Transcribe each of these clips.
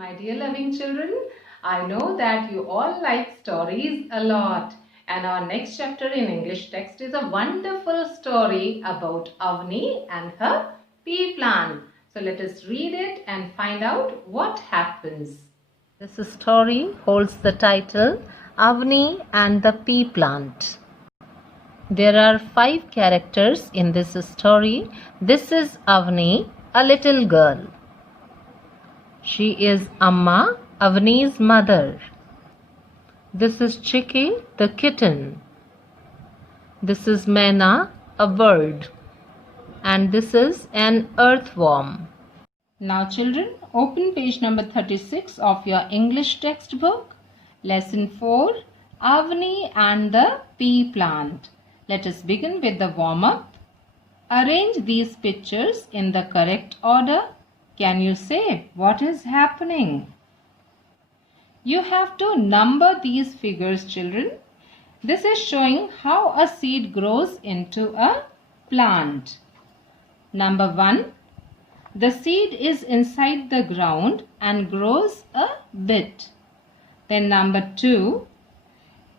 My dear loving children, I know that you all like stories a lot, and our next chapter in English text is a wonderful story about Avni and her pea plant. So let us read it and find out what happens. This story holds the title Avni and the Pea Plant. There are 5 characters in this story. This is Avni, a little girl. She is Amma, Avni's mother. This is Chicky, the kitten. This is Mena, a bird. And this is an earthworm. Now children, open page number 36 of your English textbook. Lesson 4, Avni and the pea plant. Let us begin with the warm-up. Arrange these pictures in the correct order. Can you say what is happening? You have to number these figures, children. This is showing how a seed grows into a plant. Number 1. The seed is inside the ground and grows a bit. Then number 2.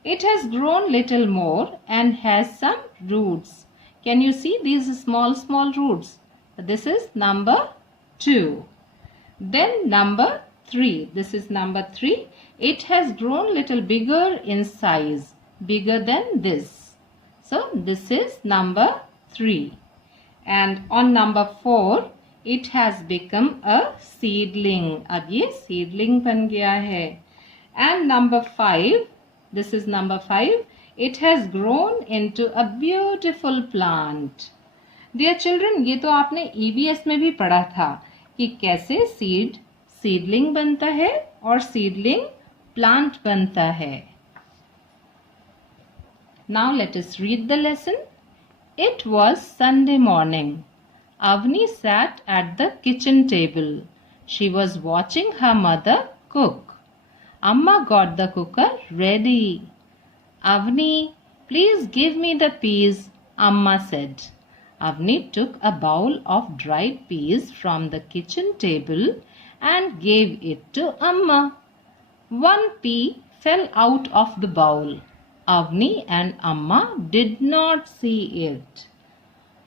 It has grown little more and has some roots. Can you see these small roots? This is number 2. Then number 3. This is number 3. It has grown little bigger in size, bigger than this. So this is number 3. And on number 4, it has become a seedling. अब ये seedling बन गया है. And number 5. This is number 5. It has grown into a beautiful plant. Dear children, ये तो आपने EVS में भी पढ़ा था कि कैसे सीडलिंग बनता है और सीडलिंग प्लांट बनता है. Now let us read the lesson. It was Sunday morning. Avni sat at the kitchen table. She was watching her mother cook. Amma got the cooker ready. Avni, please give me the peas, Amma said. Avni took a bowl of dried peas from the kitchen table and gave it to Amma. One pea fell out of the bowl. Avni and Amma did not see it.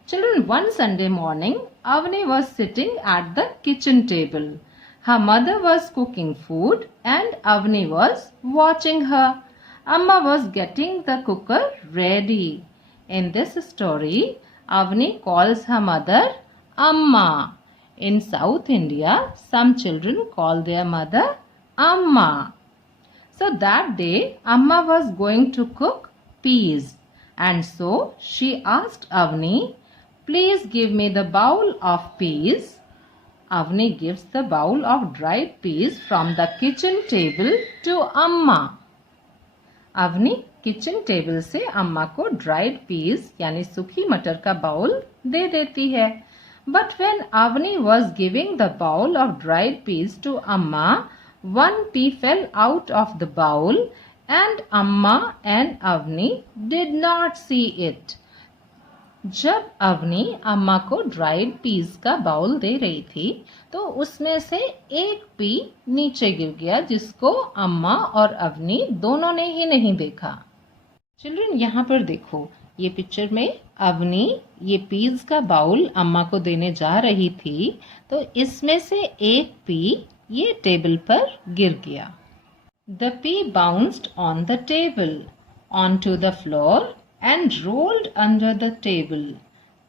Children, one Sunday morning, Avni was sitting at the kitchen table. Her mother was cooking food and Avni was watching her. Amma was getting the cooker ready. In this story, Avni calls her mother Amma. In South India, some children call their mother Amma. So that day, Amma was going to cook peas. And so she asked Avni, please give me the bowl of peas. Avni gives the bowl of dried peas from the kitchen table to Amma. Avni kitchen table से अम्मा को dried piece यानी सूखी मटर का bowl दे देती है. But when Avni was giving the bowl of dried peas to Amma, one pea fell out of the bowl and Amma and Avni did not see it. जब अवनी अम्मा को ड्राइड पीस का बाउल दे रही थी तो उसमें से एक पी नीचे गिर गया जिसको अम्मा और अवनी दोनों ने ही नहीं देखा. चिल्ड्रन, यहाँ पर देखो, ये पिक्चर में अवनी ये पीस का बाउल अम्मा को देने जा रही थी तो इसमें से एक पी ये टेबल पर गिर गया. The P bounced on the table onto the floor and rolled under the table.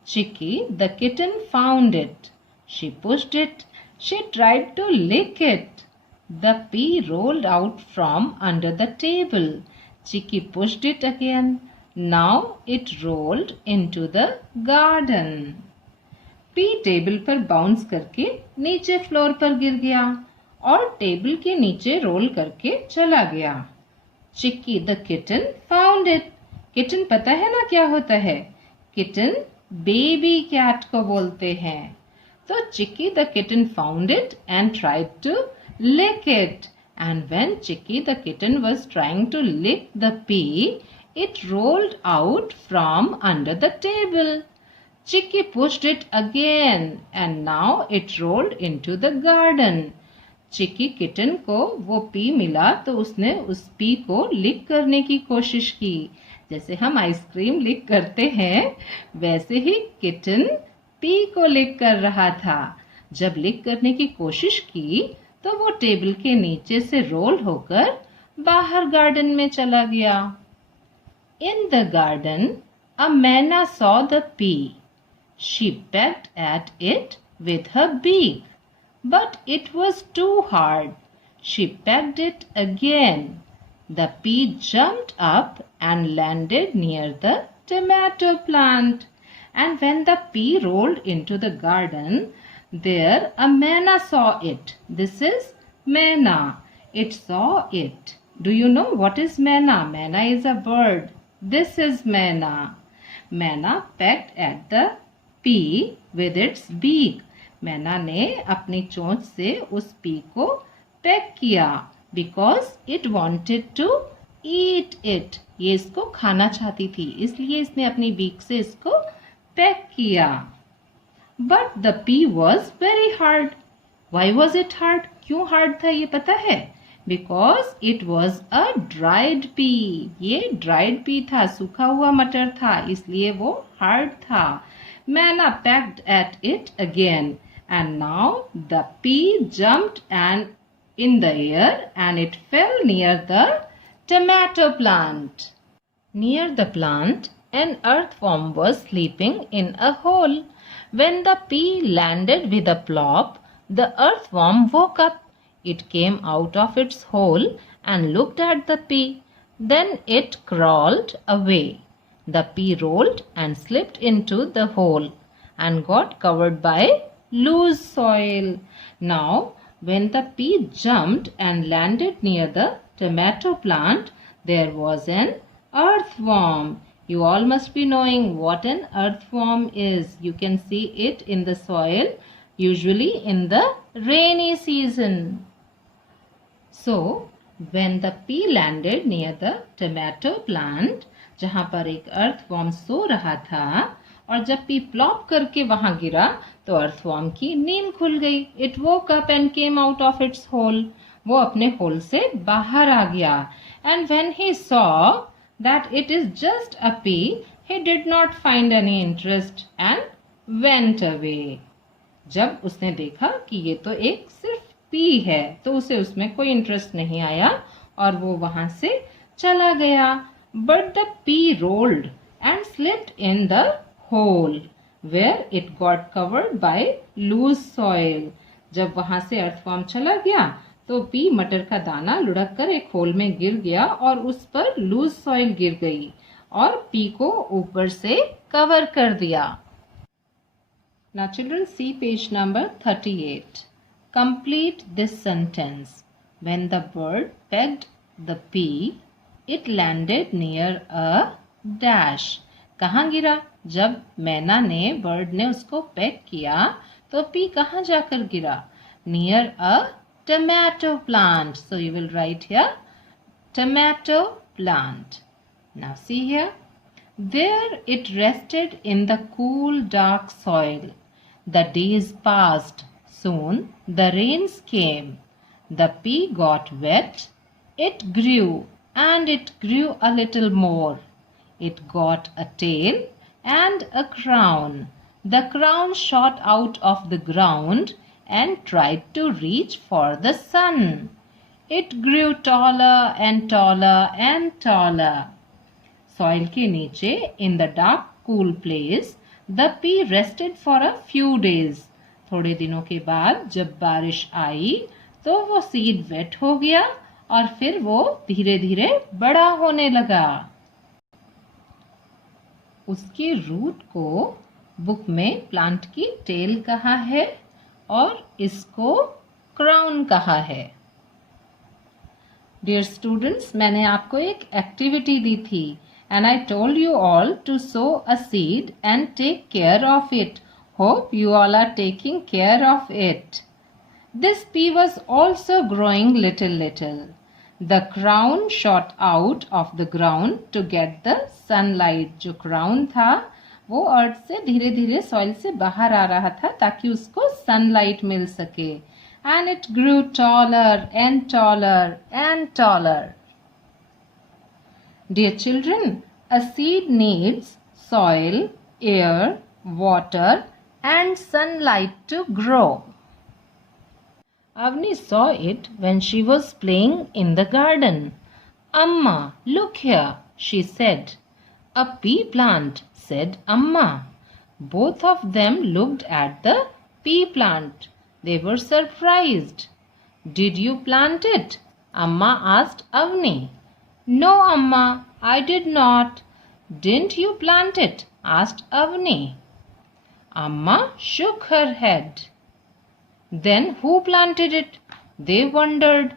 Chicky, the kitten, found it. She pushed it. She tried to lick it. The pea rolled out from under the table. Chicky pushed it again. Now it rolled into the garden. P table पर bounce करके नीचे floor पर गिर गया और table के नीचे role करके चला गया. Chicky the kitten found it. Kitten पता है ना क्या होता है? किटन बेबी कैट को बोलते हैं. तो Chicky the kitten found it and tried to lick it. And when Chicky the kitten was trying to lick the pea, it rolled out from under the table. Chicky pushed it again and now it rolled into the garden. Chicky kitten को वो P मिला तो उसने उस P को लिक करने की कोशिश की। जैसे हम आइसक्रीम लिक करते हैं वैसे ही किटन पी को लिक कर रहा था। जब लिक करने की कोशिश की तो वो टेबल के नीचे से रोल होकर बाहर गार्डन में चला गया। In the garden, a manna saw the pea. She pecked at it with her beak, but it was too hard. She pecked it again. The pea jumped up and landed near the tomato plant. And when the pea rolled into the garden, there a manna saw it. This is manna. It saw it. Do you know what is manna? Manna is a bird. This is manna. Manna pecked at the pea with its beak. मैना ने अपनी चोंच से उस P को pack किया because it wanted to eat it. ये इसको खाना चाहती थी इसलिए इसने अपनी बीक से इसको पैक किया। But the pea was very hard. Why was it hard? क्यों hard था ये पता है? Because it was a dried pea. ये dried pea था, सूखा हुआ मटर था, इसलिए वो hard था। Manna pecked at it again, and now the pea jumped and in the air, and it fell near the tomato plant. Near the plant, an earthworm was sleeping in a hole. When the pea landed with a plop, the earthworm woke up. It came out of its hole and looked at the pea. Then it crawled away. The pea rolled and slipped into the hole and got covered by loose soil. Now, when the pea jumped and landed near the tomato plant, there was an earthworm. You all must be knowing what an earthworm is. You can see it in the soil, usually in the rainy season. So, when the pea landed near the tomato plant, जहाँ पर एक earthworm सो रहा था और जब P plop करके वहां गिरा तो अर्थवॉर्म की नींद खुल गई। It woke up and came out of its hole. वो अपने होल से बाहर आ गया। And when he saw that it is just a pea, he did not find any interest and went away. जब उसने देखा कि ये तो एक सिर्फ पी है तो उसे उसमें कोई इंटरेस्ट नहीं आया और वो वहां से चला गया। But the pea rolled and slipped in the hole where it got covered by loose soil. जब वहां से अर्थवॉर्म चला गया तो पी मटर का दाना लुढ़क कर एक होल में गिर गया और उस पर लूज सॉइल गिर गई और पी को ऊपर से कवर कर दिया। Now children, see page number 38. Complete this sentence. When the bird pecked the pea, it landed near a dash. कहाँ गिरा? जब मैना ने बर्ड ने उसको पैक किया तो पी कहाँ जाकर गिरा? Near a tomato plant. So you will write here tomato plant. Now see here. There it rested in the cool dark soil. The days passed. Soon the rains came. The pea got wet. It grew and it grew a little more. It got a tail and a crown. The crown shot out of the ground and tried to reach for the sun. It grew taller and taller and taller. Soil के नीचे in the dark cool place, the pea rested for a few days. थोड़े दिनों के बाद जब बारिश आई तो वो सीड वेट हो गया और फिर वो धीरे धीरे बड़ा होने लगा। उसके रूट को बुक में प्लांट की टेल कहा है और इसको क्राउन कहा है। डियर स्टूडेंट्स, मैंने आपको एक एक्टिविटी दी थी and I told you all to sow a seed and take care of it. Hope you all are taking care of it. This pea was also growing little. The crown shot out of the ground to get the sunlight. जो crown था वो अर्थ से धीरे धीरे soil से बाहर आ रहा था ताकि उसको सनलाइट मिल सके। and it grew taller and taller and taller. Dear children, a seed needs soil, air, water and sunlight to grow. Avni saw it when she was playing in the garden. Amma, look here, she said. A pea plant, said Amma. Both of them looked at the pea plant. They were surprised. Did you plant it? Amma asked Avni. No, Amma, I did not. Didn't you plant it? Asked Avni. Amma shook her head. Then who planted it? They wondered.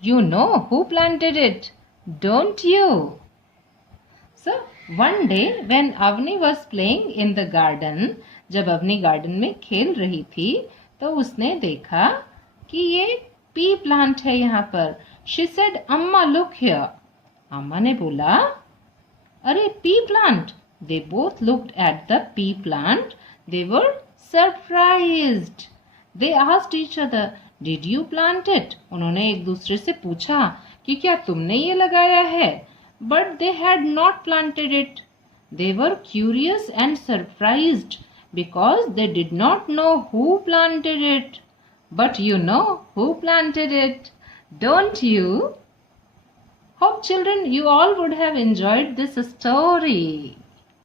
You know who planted it, don't you? So one day when Avni was playing in the garden, जब Avani garden में खेल रही थी तो उसने देखा कि ये पी प्लांट है यहाँ पर. She said, Amma, look here. अम्मा ने बोला, अरे pea plant. They both looked at the pea plant. They were surprised. They asked each other, did you plant it? उन्होंने एक दूसरे से पूछा कि क्या तुमने ये लगाया है? But they had not planted it. They were curious and surprised because they did not know who planted it. But you know who planted it, don't you? Hope children, you all would have enjoyed this story.